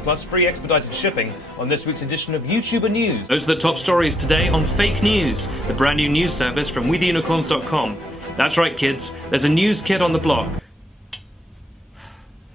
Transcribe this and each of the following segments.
this, plus free expedited shipping on this week's edition of YouTuber News. Those are the top stories today on Fake News, the brand new news service from WeTheUnicorns.com. That's right, kids, there's a news kid on the block.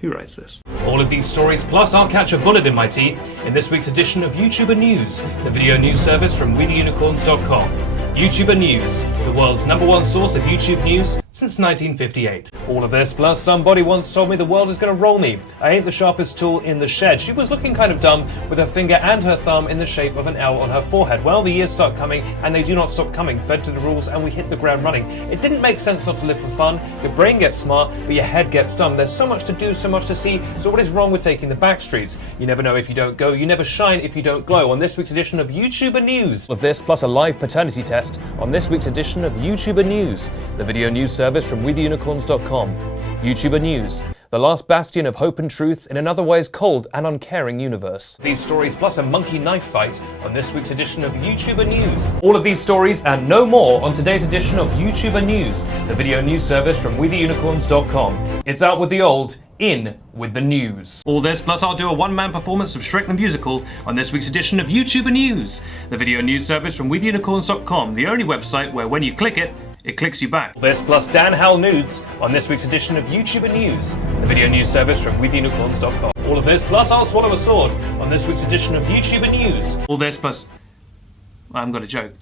Who writes this? All of these stories, plus I'll catch a bullet in my teeth in this week's edition of YouTuber News, the video news service from WeTheUnicorns.com. YouTuber News, the world's #1 source of YouTube news since 1958. All of this, plus somebody once told me the world is gonna roll me. I ain't the sharpest tool in the shed. She was looking kind of dumb with her finger and her thumb in the shape of an L on her forehead. Well, the years start coming, and they do not stop coming, fed to the rules, and we hit the ground running. It didn't make sense not to live for fun. Your brain gets smart, but your head gets dumb. There's so much to do, so much to see, so what is wrong with taking the back streets? You never know if you don't go, you never shine if you don't glow. On this week's edition of YouTuber News. All of this, plus a live paternity test on this week's edition of YouTuber News, the video news service from WeTheUnicorns.com. YouTuber News, the last bastion of hope and truth in an otherwise cold and uncaring universe. These stories plus a monkey knife fight on this week's edition of YouTuber News. All of these stories and no more on today's edition of YouTuber News, the video news service from WeTheUnicorns.com. It's out with the old, in with the news. All this, plus I'll do a one-man performance of Shrek the Musical on this week's edition of YouTuber News, the video news service from WeTheUnicorns.com, the only website where when you click it, it clicks you back. All this, plus Dan Howell nudes on this week's edition of YouTuber News, the video news service from WeTheUnicorns.com. All of this, plus I'll swallow a sword on this week's edition of YouTuber News. All this, plus I haven't got a joke.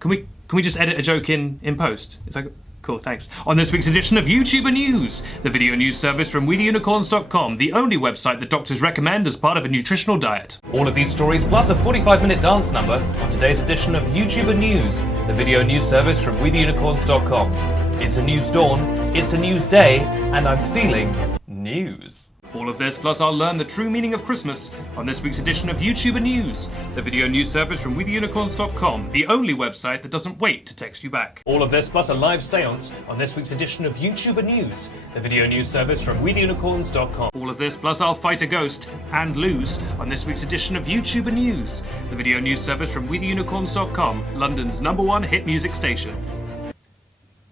Can we just edit a joke in post? It's like, cool, thanks. On this week's edition of YouTuber News, the video news service from WeTheUnicorns.com, the only website that doctors recommend as part of a nutritional diet. All of these stories, plus a 45-minute dance number on today's edition of YouTuber News, the video news service from WeTheUnicorns.com. It's a news dawn, it's a news day, and I'm feeling news. All of this, plus I'll learn the true meaning of Christmas on this week's edition of YouTuber News, the video news service from WeTheUnicorns.com, the only website that doesn't wait to text you back. All of this, plus a live seance on this week's edition of YouTuber News, the video news service from WeTheUnicorns.com. All of this, plus I'll fight a ghost and lose on this week's edition of YouTuber News, the video news service from WeTheUnicorns.com, London's #1 hit music station.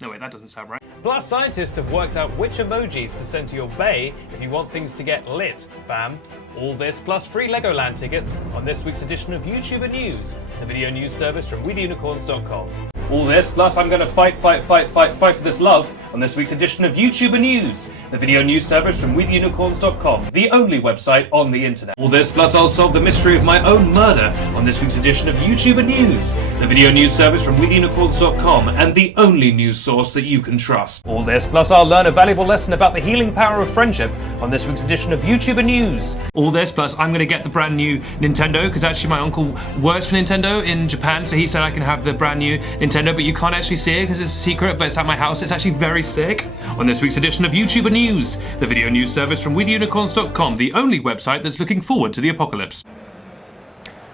No wait, that doesn't sound right. Plus, scientists have worked out which emojis to send to your bae if you want things to get lit, fam. All this, plus free Legoland tickets on this week's edition of YouTuber News, the video news service from WeTheUnicorns.com. All this, plus I'm gonna fight for this love on this week's edition of YouTuber News, the video news service from WeTheUnicorns.com, the only website on the internet. All this, plus I'll solve the mystery of my own murder on this week's edition of YouTuber News, the video news service from WeTheUnicorns.com, and the only news source that you can trust. All this, plus I'll learn a valuable lesson about the healing power of friendship on this week's edition of YouTuber News. All this, plus I'm gonna get the brand new Nintendo, because actually my uncle works for Nintendo in Japan, so he said I can have the brand new Nintendo, but you can't actually see it because it's a secret, but it's at my house. It's actually very sick. On this week's edition of YouTuber News, the video news service from WeTheUnicorns.com, the only website that's looking forward to the apocalypse.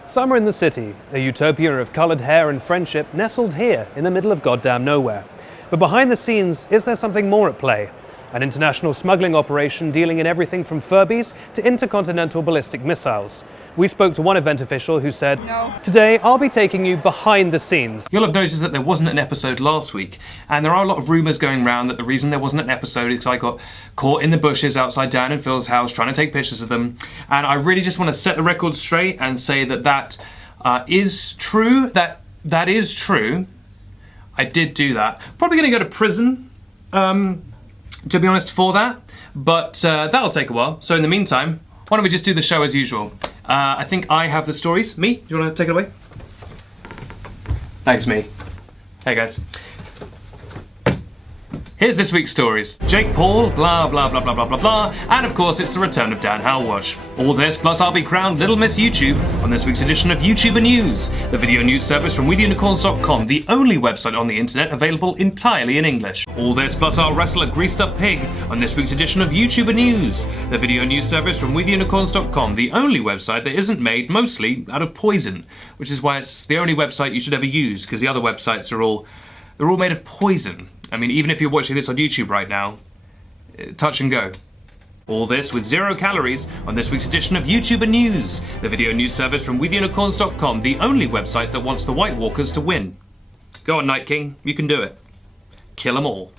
Summer in the city, a utopia of coloured hair and friendship nestled here in the middle of goddamn nowhere. But behind the scenes, is there something more at play? An international smuggling operation dealing in everything from Furbies to intercontinental ballistic missiles. We spoke to one event official who said, "No. Today I'll be taking you behind the scenes." You'll have noticed that there wasn't an episode last week, and there are a lot of rumours going around that the reason there wasn't an episode is because I got caught in the bushes outside Dan and Phil's house trying to take pictures of them, and I really just want to set the record straight and say that is true. That is true. I did do that. Probably going to go to prison, to be honest, for that, but that'll take a while. So in the meantime, why don't we just do the show as usual? I think I have the stories. Me, do you want to take it away? Thanks, me. Hey guys. Here's this week's stories. Jake Paul, blah blah blah blah blah blah blah, and of course it's the return of Dan Howell Watch. All this, plus I'll be crowned Little Miss YouTube on this week's edition of YouTuber News, the video news service from WeTheUnicorns.com, the only website on the internet available entirely in English. All this, plus I'll wrestle a greased up pig on this week's edition of YouTuber News, the video news service from WeTheUnicorns.com, the only website that isn't made mostly out of poison, which is why it's the only website you should ever use, because the other websites are all made of poison. I mean, even if you're watching this on YouTube right now, touch and go. All this with 0 calories on this week's edition of YouTuber News, the video news service from WeTheUnicorns.com, the only website that wants the White Walkers to win. Go on, Night King, you can do it. Kill 'em all.